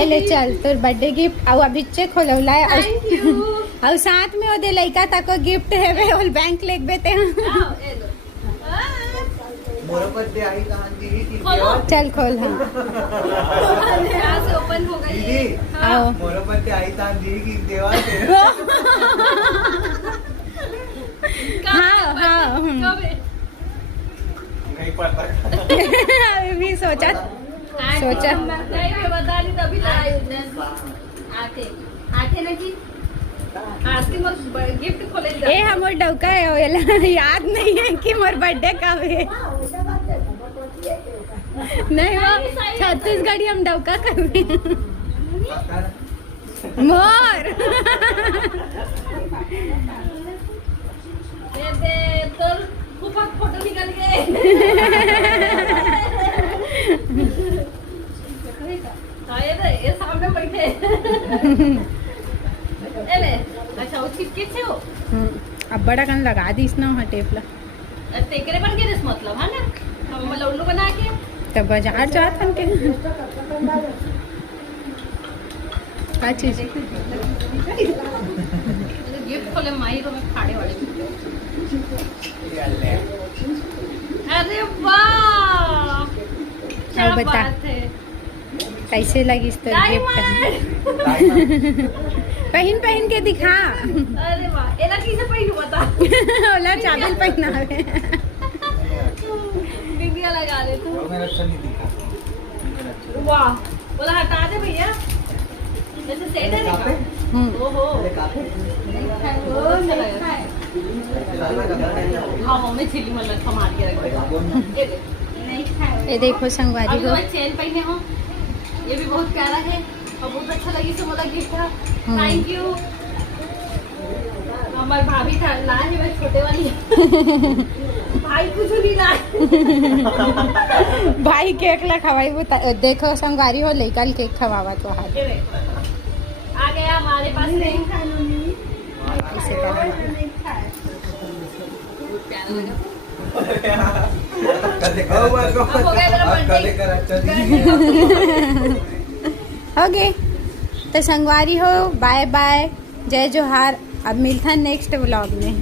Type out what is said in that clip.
ए ले चल तोर बर्थडे गिफ्ट और अभी चेक खोलौला थैंक यू। और साथ में ओदे लइका तक गिफ्ट हेबे और बैंक लेक बेते आओ, ए लो। मोरो बर्थडे आई कहां दीदी खोलो। चल खोल हाँ यहाँ से ओपन हो गई दीदी हाँ। आओ मोरो बर्थडे आई तान दीदी की देवा से हाँ हाँ कब है? नहीं पता अभी भी सोचा सोचा नहीं मैं बता रही तभी तो आई आते आते ना कि आज के मत गिफ्ट खोले ए हमर डौका है ओला याद नहीं है कि मोर बर्थडे कब है नहीं वो छत्तीसगढ़ी हम डौका करबे मोर दे तोर फूफा फोटो निकल गए ये सामने बैठे एले अच्छा वो चिपके छे हो अब बड़ा कन लगा दीस ना वहाँ टेप ला तेकरे बन के दस मतलब है ना हम मतलब उल्लू बना के तब बाजार जात हन के का चीज गिफ्ट खोले माई रो में खाड़े वाले अरे वाह क्या अब बता। बात है कैसे लगी इस तो गिफ्ट पहन पहन के दिखा अरे वाह एला किसे पहनू बता ओला चादर पहनावे बिंदिया लगा दे तू मेरा अच्छा नहीं दिखा वाह बोला हटा दे भैया जैसे सेट है ना ओहो हाँ मम्मी छिली मतलब थमा के रख ये देखो संगवारी अभी हो तो चेन पहने हो ये भी बहुत प्यारा है और बहुत अच्छा लगी तो मतलब गिफ्ट था थैंक यू हमारी भाभी था लाए है वही छोटे वाली भाई कुछ नहीं लाए भाई केक ला खवाई देखो संगवारी हो लेकल केक खवावा तो हाथ ये देखो। आ गया हमारे पास नहीं इसे पहना प्यारा लगा कदे कर अब हो गया मेरा कदे बर्थडे कर अच्छा दीदी ओके तो संगवारी हो बाय बाय जय जोहार अब मिलता नेक्स्ट व्लॉग में।